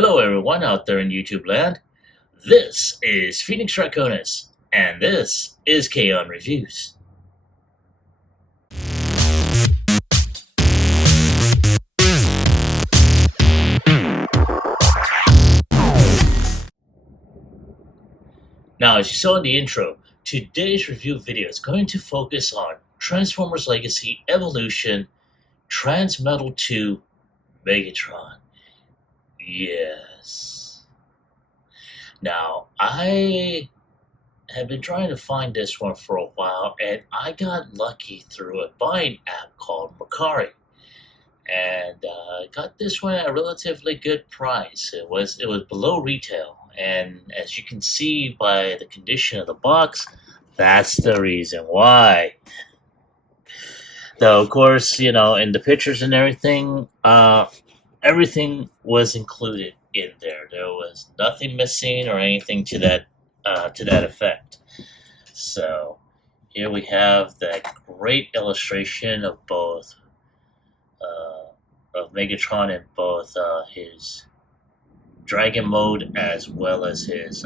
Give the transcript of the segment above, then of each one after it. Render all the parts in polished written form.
Hello, everyone out there in YouTube land. This is Phoenix Draconis, and this is Kaon Reviews. Now, as you saw in the intro, today's review video is going to focus on Transformers Legacy Evolution Transmetal 2 Megatron. Yes. Now, I have been trying to find this one for a while, and I got lucky through a buying app called Mercari, and got this one at a relatively good price. It was below retail, and as you can see by the condition of the box, that's the reason why. Though, of course, in the pictures and everything, everything was included in there. There was nothing missing or anything to that effect. So here we have that great illustration of both of Megatron in both his dragon mode as well as his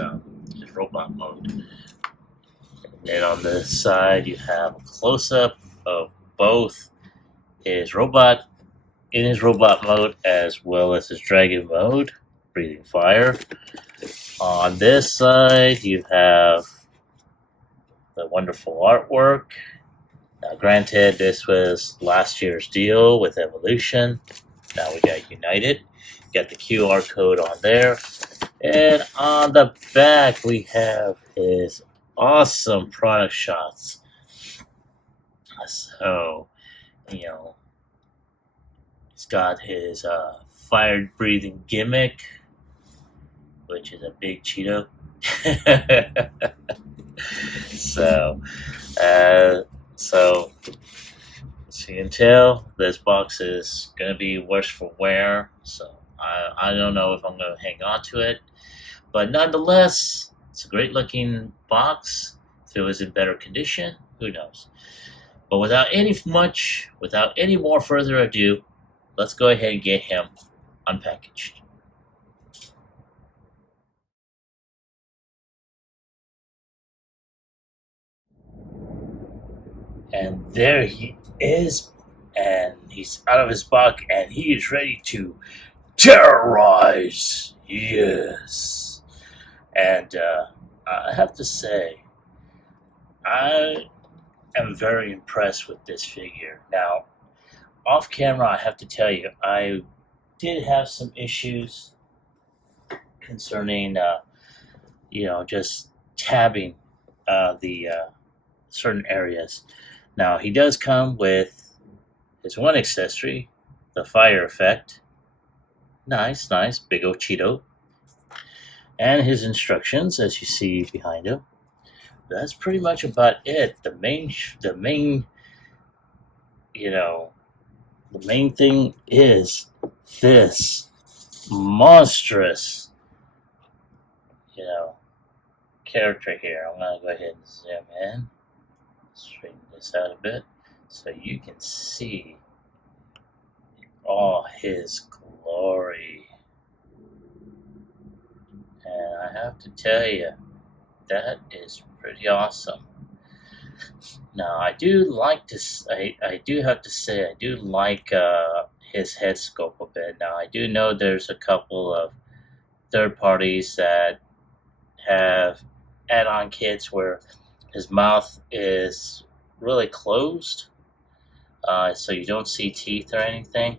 robot mode. And on the side, you have a close-up of both his robot in his robot mode as well as his dragon mode, breathing fire. On this side, you have the wonderful artwork. Now, granted, this was last year's deal with Evolution. Now we got United. Got the QR code on there. And on the back, we have his awesome product shots. So, he's got his fire-breathing gimmick, which is a big Cheeto. So as you can tell, this box is going to be worse for wear. So I don't know if I'm going to hang on to it. But nonetheless, it's a great-looking box. If it was in better condition, who knows? But without any more further ado, let's go ahead and get him unpackaged. And there he is, and he's out of his box, and he is ready to terrorize. Yes. And I have to say, I am very impressed with this figure. Now, off camera, I have to tell you, I did have some issues concerning, just tabbing the certain areas. Now, he does come with his one accessory, the fire effect. Nice, big old Cheeto. And his instructions, as you see behind him. That's pretty much about it. The main thing is this monstrous, character here. I'm gonna go ahead and zoom in, straighten this out a bit, so you can see all his glory. And I have to tell you, that is pretty awesome. Now, I do like this. I do have to say, I do like his head sculpt a bit. Now, I do know there's a couple of third parties that have add-on kits where his mouth is really closed, so you don't see teeth or anything.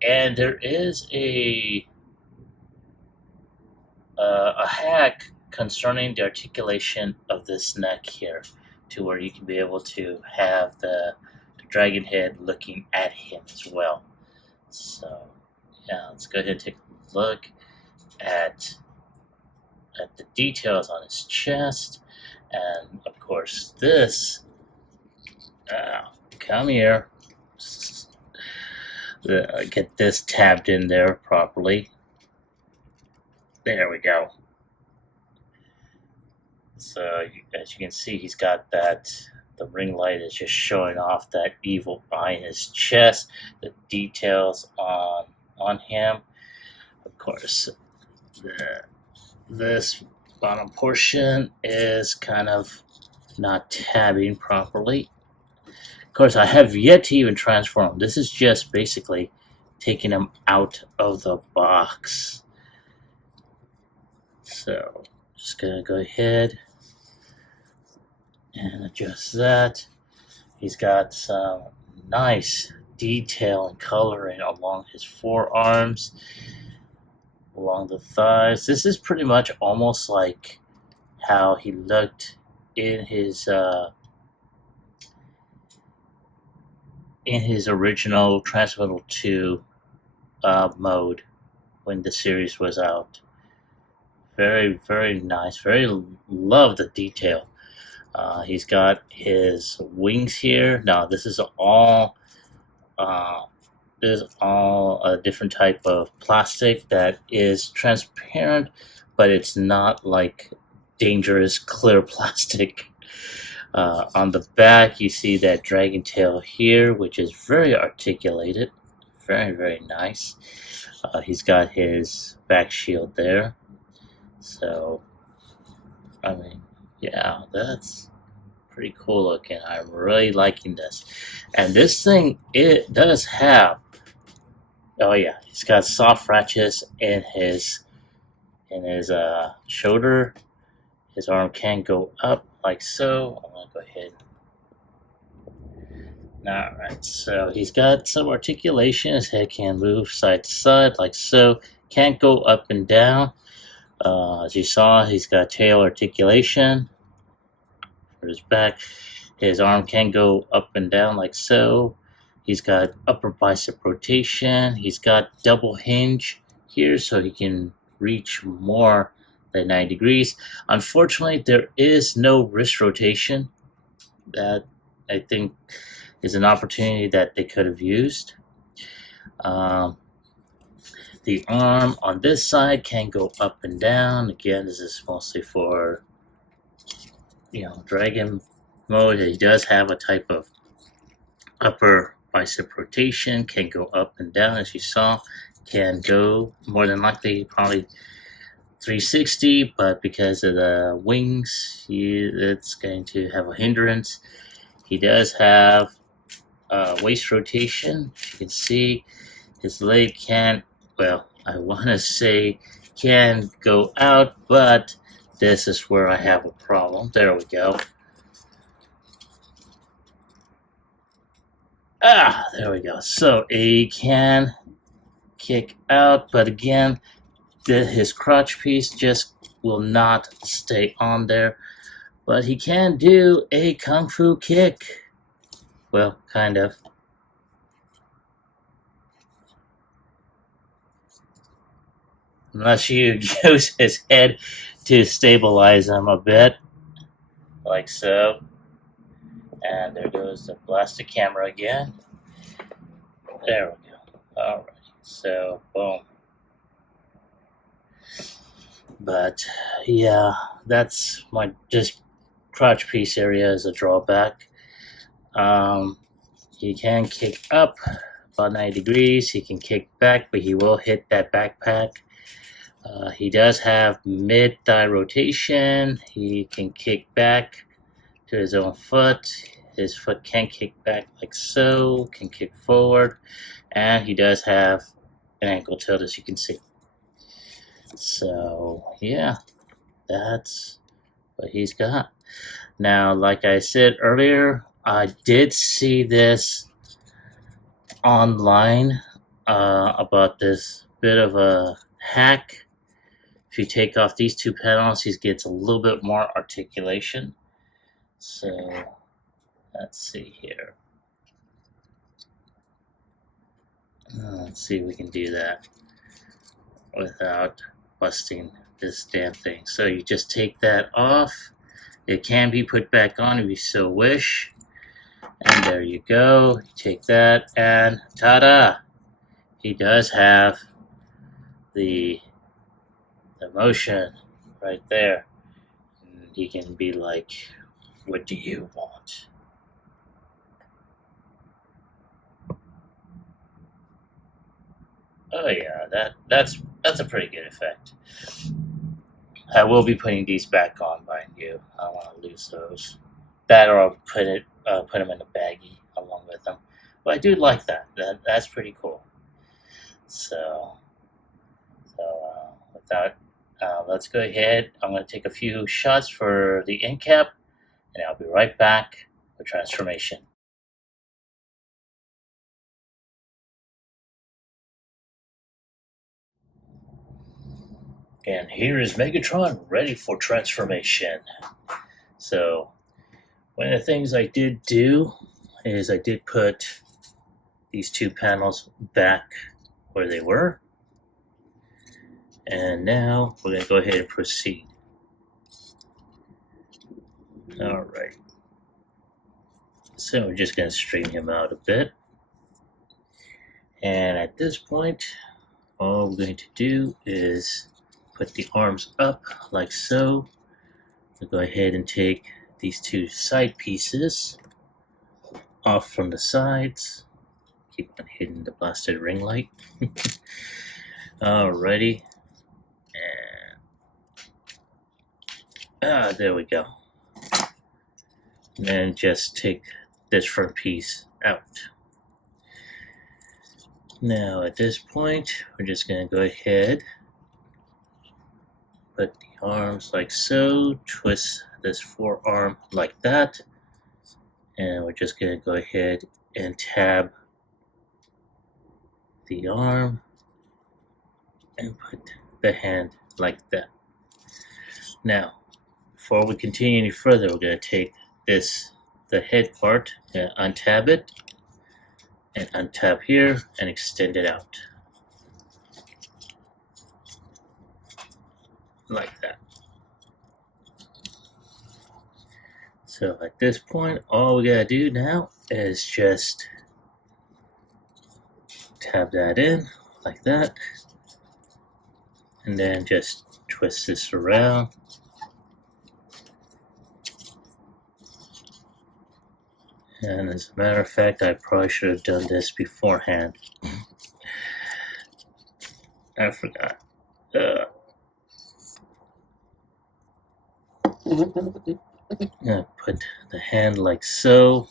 And there is a hack concerning the articulation of this neck here, to where you can be able to have the dragon head looking at him as well. So yeah, let's go ahead and take a look at the details on his chest. And of course this, come here, get this tabbed in there properly. There we go. So as you can see, he's got the ring light is just showing off that evil eye in his chest. The details on on him. Of course, this bottom portion is kind of not tabbing properly. Of course, I have yet to even transform him. This is just basically taking him out of the box. So, just gonna go ahead and adjust that. He's got some nice detail and coloring along his forearms, along the thighs. This is pretty much almost like how he looked in his original Transmetal 2 mode when the series was out. Very, very nice. Very love the detail. He's got his wings here. Now this is all a different type of plastic that is transparent, but it's not like dangerous clear plastic. On the back, you see that dragon tail here, which is very articulated, very, very nice. He's got his back shield there. So, I mean, yeah, that's pretty cool looking. I'm really liking this. And this thing, it does have, oh yeah, he's got soft ratchets in his shoulder. His arm can go up like so. I'm gonna go ahead. Alright, so he's got some articulation. His head can move side to side like so. Can't go up and down. As you saw, he's got tail articulation for his back. His arm can go up and down like so. He's got upper bicep rotation. He's got double hinge here so he can reach more than 90 degrees. Unfortunately, there is no wrist rotation. That, I think, is an opportunity that they could have used. The arm on this side can go up and down. Again, this is mostly for, dragon mode. He does have a type of upper bicep rotation, can go up and down as you saw, can go more than likely probably 360, but because of the wings, it's going to have a hindrance. He does have waist rotation. You can see his leg can't, well, I want to say can go out, but this is where I have a problem. There we go. There we go. So he can kick out, but again, his crotch piece just will not stay on there. But he can do a kung fu kick. Well, kind of. Unless you use his head to stabilize him a bit, like so. And there goes the blaster camera again. There we go. Alright, so boom. But yeah, that's my just crotch piece area is a drawback. He can kick up about 90 degrees. He can kick back, but he will hit that backpack. He does have mid-thigh rotation. He can kick back to his own foot. His foot can kick back like so, can kick forward, and he does have an ankle tilt, as you can see. So yeah, that's what he's got. Now, like I said earlier, I did see this online about this bit of a hack. If you take off these two panels, he gets a little bit more articulation. So let's see here. Let's see if we can do that without busting this damn thing. So you just take that off. It can be put back on if you so wish. And there you go. You take that and ta-da! He does have the motion right there. And he can be like, what do you want? Oh yeah, that's a pretty good effect. I will be putting these back on, mind you. I don't want to lose those. That or I'll put them in a baggie along with them. But I do like that. That's pretty cool. So with that, let's go ahead. I'm going to take a few shots for the end cap, and I'll be right back with transformation. And here is Megatron ready for transformation. So one of the things I did do is I did put these two panels back where they were. And now we're going to go ahead and proceed. All right. So we're just going to straighten him out a bit. And at this point, all we're going to do is put the arms up like so. We'll go ahead and take these two side pieces off from the sides. Keep on hitting the blasted ring light. Alrighty. And there we go. And then just take this front piece out. Now at this point, we're just going to go ahead, put the arms like so, twist this forearm like that, and we're just going to go ahead and tab the arm and put the hand like that. Now, before we continue any further, we're going to take the head part, and untab it, and untab here, and extend it out. Like that. So at this point, all we gotta do now is just tab that in, like that, and then just twist this around. And as a matter of fact, I probably should have done this beforehand. I forgot. Put the hand like so.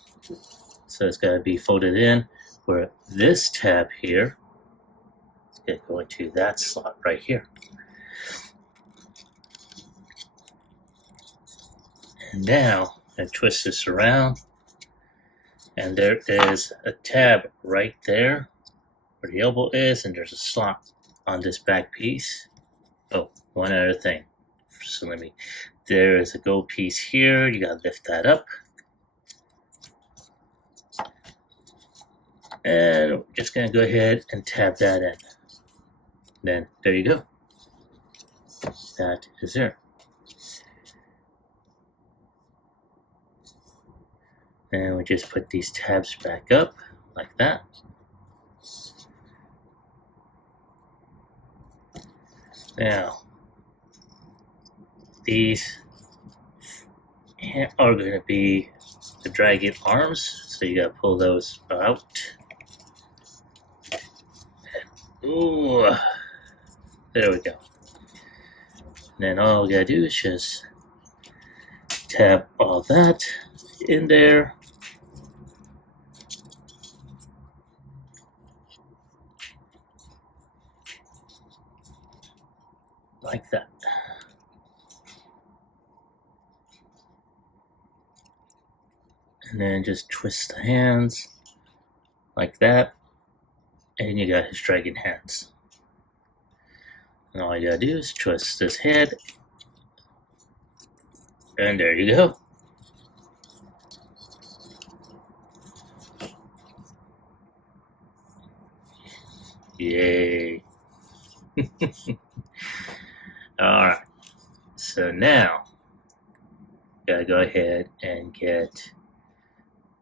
So it's got to be folded in. Where this tab here is going to go into that slot right here. And now I twist this around. And there is a tab right there where the elbow is, and there's a slot on this back piece. Oh, one other thing. So there is a gold piece here. You gotta lift that up. And we're just gonna go ahead and tab that in. Then there you go. That is there. And we just put these tabs back up like that. Now, these are going to be the dragon arms, so you got to pull those out. Ooh, there we go. And then all we got to do is just tab all that in there. Like that. And then just twist the hands like that. And you got his dragon hands. And all you gotta do is twist this head. And there you go. Yay. Alright. So now, gotta go ahead and get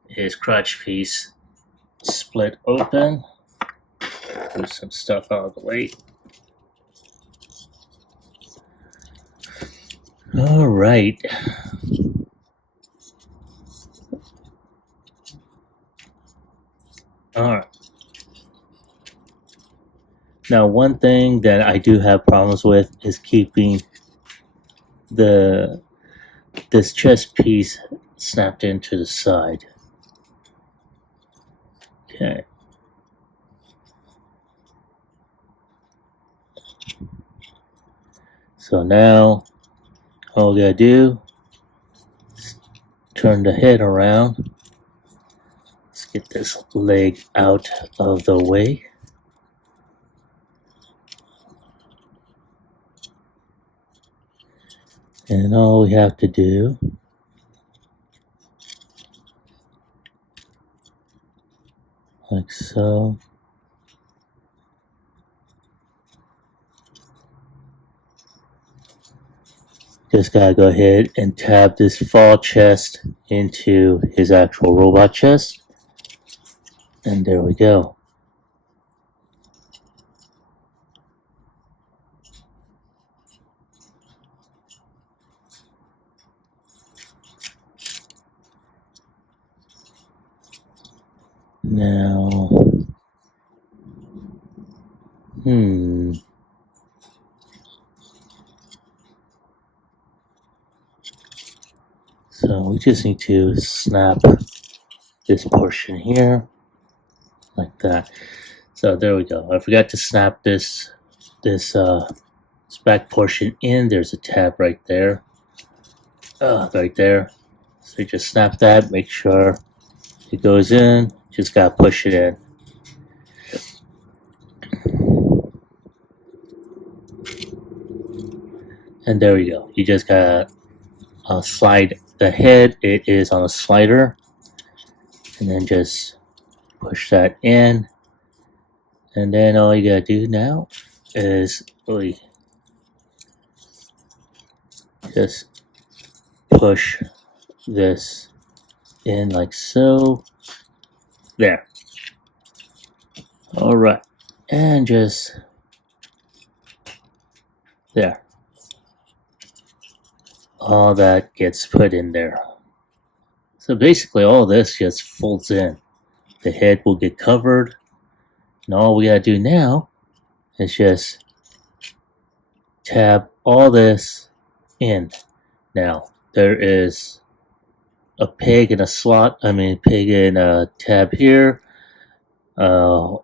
his crotch piece split open. Move some stuff out of the way. Alright. Alright. Now, one thing that I do have problems with is keeping this chest piece snapped into the side. Okay. So now all we gotta do is turn the head around. Let's get this leg out of the way. And all we have to do like so. Just gotta go ahead and tab this fall chest into his actual robot chest. And there we go. Now, so we just need to snap this portion here, like that. So there we go. I forgot to snap this back portion in. There's a tab right there. Right there. So you just snap that, make sure it goes in. Just gotta push it in. And there we go. You just gotta slide the head. It is on a slider. And then just push that in. And then all you gotta do now is really just push this in like so. There. Alright. And just there. All that gets put in there. So basically all this just folds in. The head will get covered. And all we gotta do now is just tab all this in. Now, there is a peg and a slot, peg and a tab here, a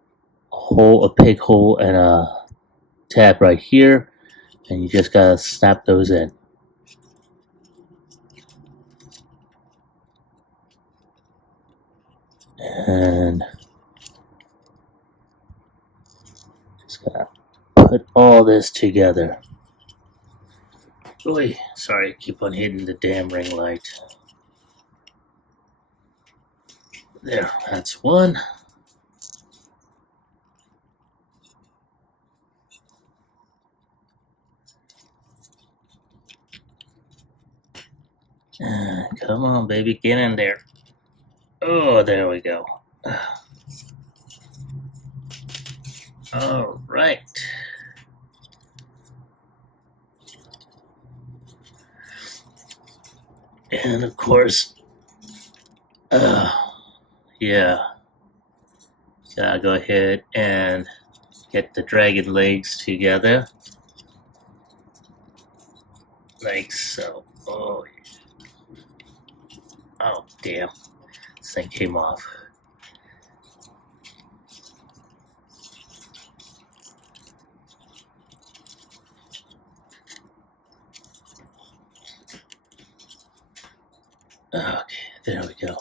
peg hole and a tab right here, and you just gotta snap those in. And just gotta put all this together. Oy, sorry, I keep on hitting the damn ring light. There, that's one. Come on, baby, get in there. Oh, there we go. All right. And of course, yeah, gotta go ahead and get the dragon legs together, like so. Oh damn, this thing came off. Okay, there we go.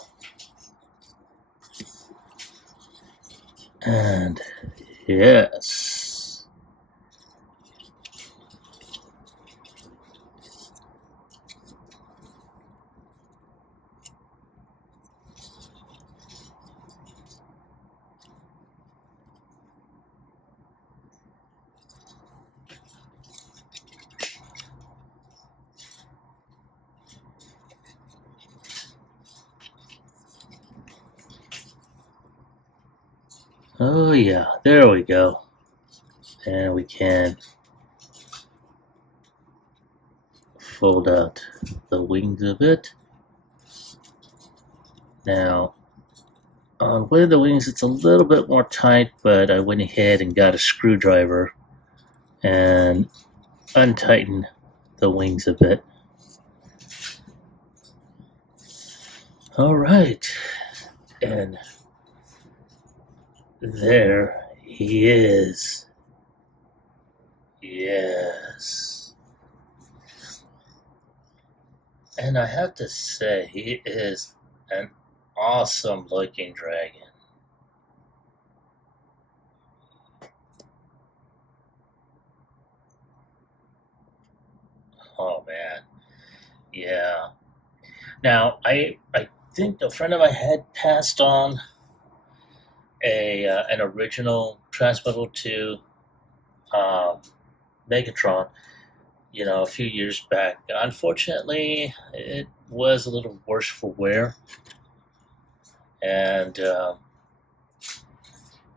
And yes. Oh yeah, there we go. And we can fold out the wings a bit. Now, On one of the wings, it's a little bit more tight, but I went ahead and got a screwdriver and untightened the wings a bit. All right, and there he is. Yes. And I have to say, he is an awesome looking dragon. Oh man. Yeah. Now I think a friend of mine had passed on an original Transmetal to Megatron, a few years back. Unfortunately, it was a little worse for wear, and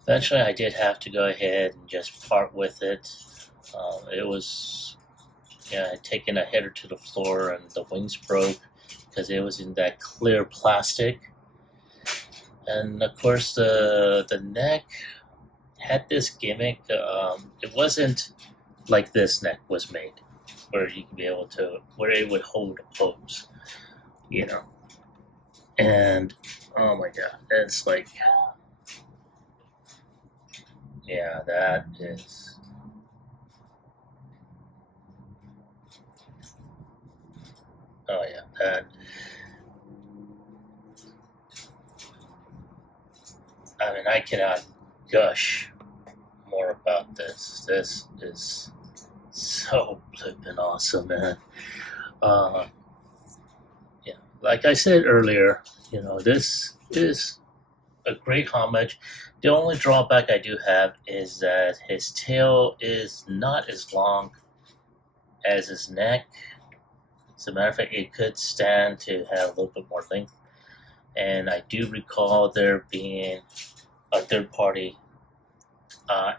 eventually I did have to go ahead and just part with it. It was, I'd taken a header to the floor and the wings broke because it was in that clear plastic. And of course, the neck had this gimmick. It wasn't like this neck was made, where you can be able to, where it would hold a pose, And oh my god, it's like, yeah, that is. Oh yeah, that. I mean, I cannot gush more about this. This is so flippin' awesome, man. Yeah, like I said earlier, this is a great homage. The only drawback I do have is that his tail is not as long as his neck. As a matter of fact, it could stand to have a little bit more length. And I do recall there being a third-party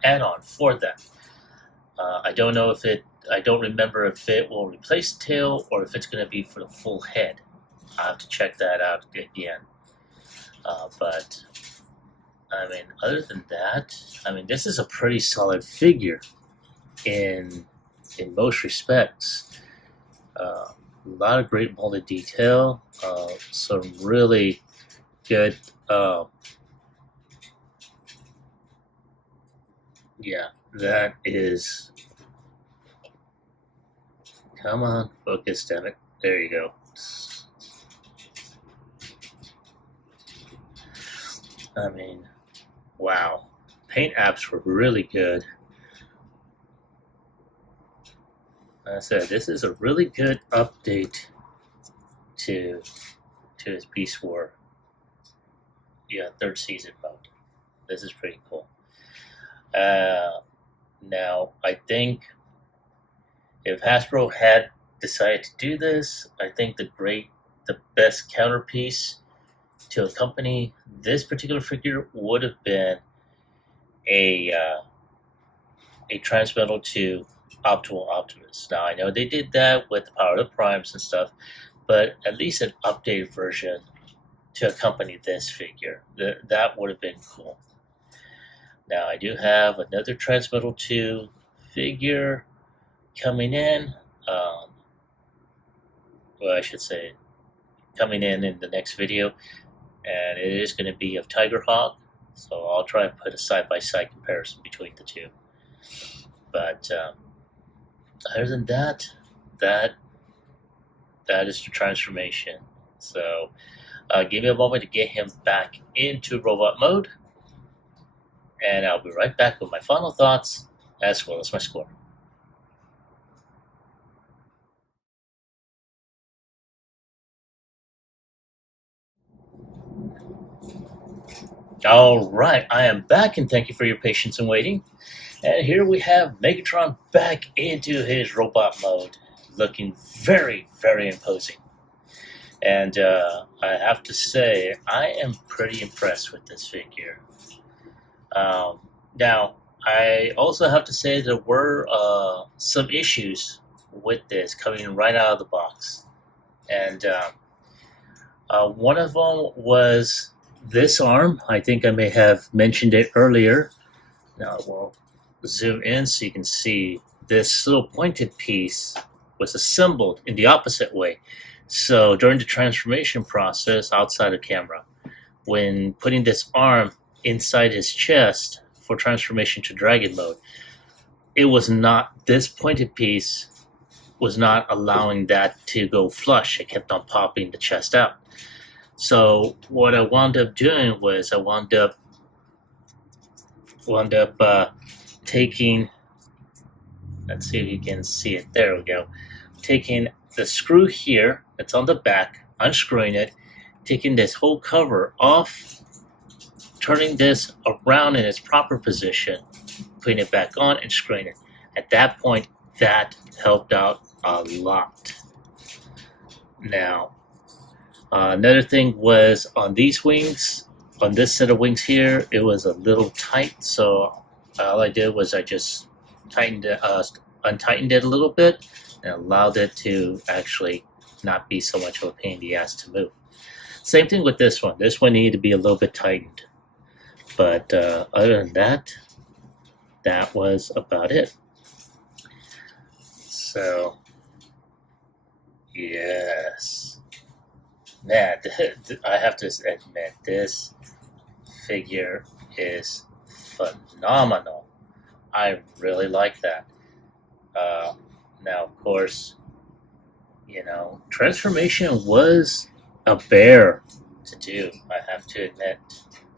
add-on for that. I don't know if I don't remember if it will replace the tail or if it's going to be for the full head. I'll have to check that out again. But, I mean, other than that, I mean, this is a pretty solid figure in most respects. A lot of great molded detail, some really good, yeah, that is, come on, focus, damn it, there you go. I mean, wow, paint apps were really good. Like I said, this is a really good update to his Beast War, third season mode. This is pretty cool. Now, I think if Hasbro had decided to do this, I think the best counterpiece to accompany this particular figure would have been a Transmetal to Optimal Optimus. Now, I know they did that with the Power of the Primes and stuff, but at least an updated version to accompany this figure. That would have been cool. Now, I do have another Transmetal 2 figure coming in. Well, I should say coming in the next video, and it is going to be of Tigerhawk. So I'll try and put a side-by-side comparison between the two. But other than that is the transformation. So give me a moment to get him back into robot mode, and I'll be right back with my final thoughts as well as my score. All right, I am back, and thank you for your patience and waiting. And here we have Megatron back into his robot mode, looking very, very imposing. And I have to say, I am pretty impressed with this figure. Now, I also have to say there were some issues with this coming right out of the box. And one of them was this arm, I think I may have mentioned it earlier. Now we'll zoom in so you can see this little pointed piece was assembled in the opposite way. So during the transformation process outside of camera, when putting this arm inside his chest for transformation to dragon mode, it was not, this pointed piece was not allowing that to go flush. It kept on popping the chest out. So what I wound up doing was I wound up taking, let's see if you can see it, there we go, taking the screw here that's on the back, unscrewing it, taking this whole cover off, turning this around in its proper position, putting it back on and screwing it. At that point, that helped out a lot. Now, another thing was on these wings, on this set of wings here, it was a little tight, so all I did was I just tightened it, untightened it a little bit and allowed it to actually not be so much of a pain in the ass to move. Same thing with this one. This one needed to be a little bit tightened. But other than that, that was about it. So, yes. Man, I have to admit, this figure is phenomenal. I really like that. Now, of course, you know, transformation was a bear to do, I have to admit.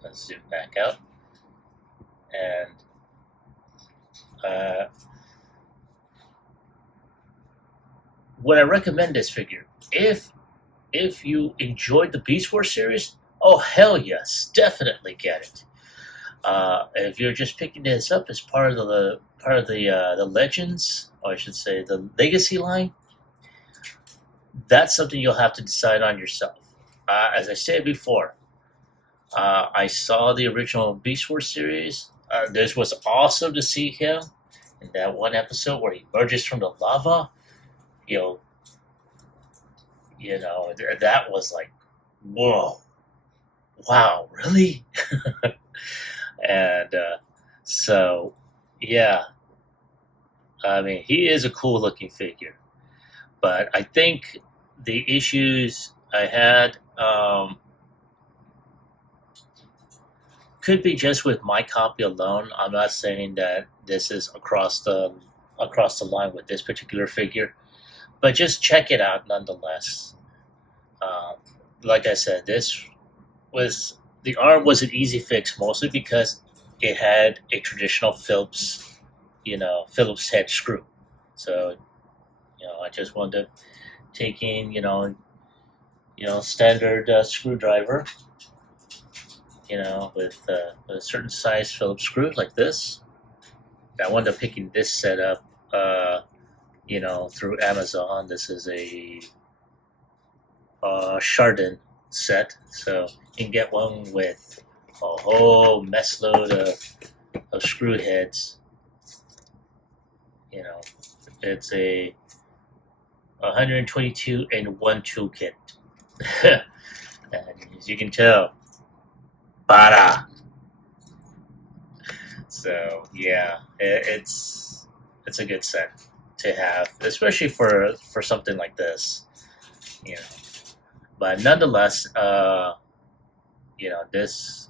Let's zoom back out. And would I recommend this figure? If you enjoyed the Beast Wars series, oh hell yes, definitely get it. If you're just picking this up as part of the Legends, or I should say the Legacy line, that's something you'll have to decide on yourself. As I said before, I saw the original Beast Wars series. This was awesome to see him in that one episode where he emerges from the lava. You know, that was like, whoa, wow, really? And so, yeah, I mean, he is a cool looking figure, but I think the issues I had could be just with my copy alone. I'm not saying that this is across the line with this particular figure, but just check it out nonetheless. Like I said, the arm was an easy fix, mostly because it had a traditional Phillips head screw. So, I just wound up taking, standard screwdriver, with a certain size Phillips screw like this. I wound up picking this set up, through Amazon. This is a Chardon set, so you can get one with a whole mess load of screw heads. It's a 122 in one toolkit. And as you can tell, para. So yeah, it's a good set to have, especially for something like this. But nonetheless, this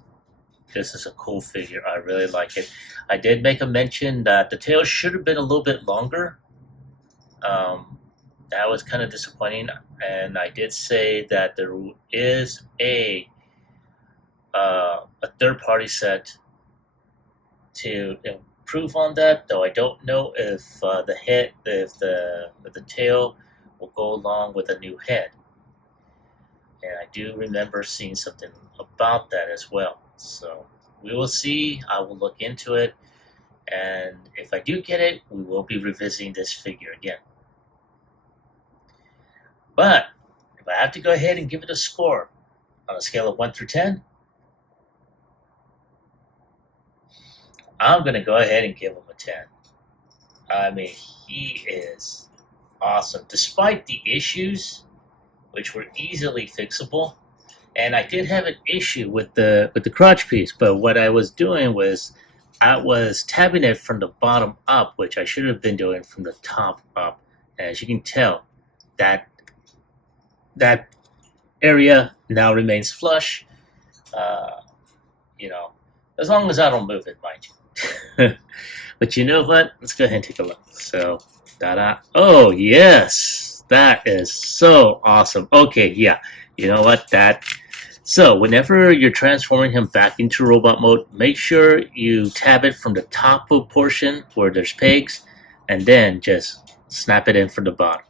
is a cool figure. I really like it. I did make a mention that the tail should have been a little bit longer. That was kind of disappointing, and I did say that there is a third-party set to improve on that. Though I don't know if the tail will go along with a new head. And I do remember seeing something about that as well. So we will see. I will look into it. And if I do get it, we will be revisiting this figure again. But if I have to go ahead and give it a score on a scale of 1 through 10, I'm going to go ahead and give him a 10. I mean, he is awesome. Despite the issues, which were easily fixable, And I did have an issue with the crotch piece, but what I was doing was I was tabbing it from the bottom up, which I should have been doing from the top up. And as you can tell, that that area now remains flush. Uh, you know, as long as I don't move it, mind you. But you know what? Let's go ahead and take a look. So, da-da. Oh, yes. That is so awesome. Okay, yeah. You know what? So whenever you're transforming him back into robot mode, make sure you tab it from the top of portion where there's pegs, and then just snap it in from the bottom.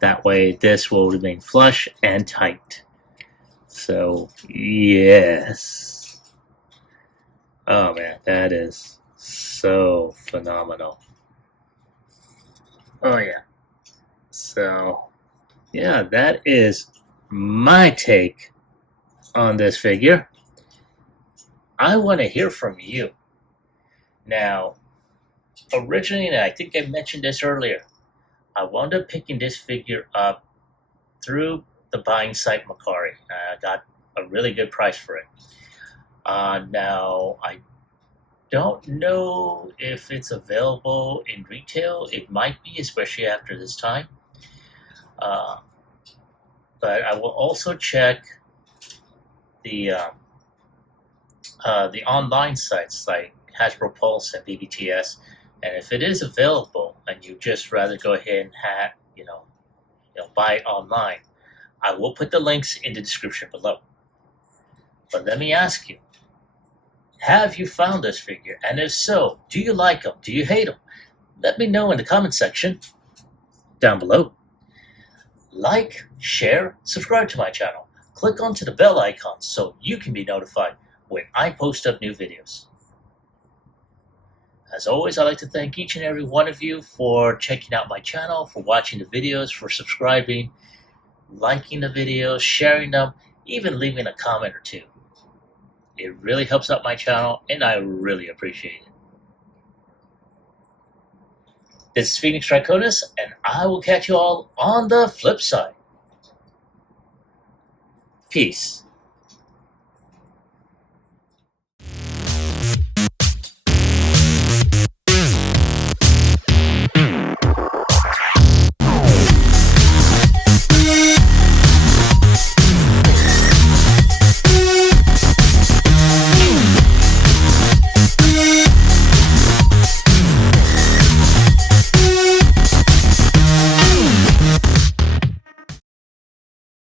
That way this will remain flush and tight. So, yes. Oh man, that is so phenomenal. Oh yeah. So, yeah, that is my take on this figure. I want to hear from you. Now, originally, and I think I mentioned this earlier, I wound up picking this figure up through the buying site Mercari. I got a really good price for it. Now, I don't know if it's available in retail. It might be, especially after this time. But I will also check the online sites like Hasbro Pulse and BBTS, and if it is available and you just rather go ahead and buy it online, I will put the links in the description below. But let me ask you, have you found this figure? And if so, do you like them? Do you hate them? Let me know in the comment section down below. Like, share, subscribe to my channel. Click onto the bell icon so you can be notified when I post up new videos. As always, I'd like to thank each and every one of you for checking out my channel, for watching the videos, for subscribing, liking the videos, sharing them, even leaving a comment or two. It really helps out my channel, and I really appreciate it. This is Phoenix Draconis, and I will catch you all on the flip side. Peace.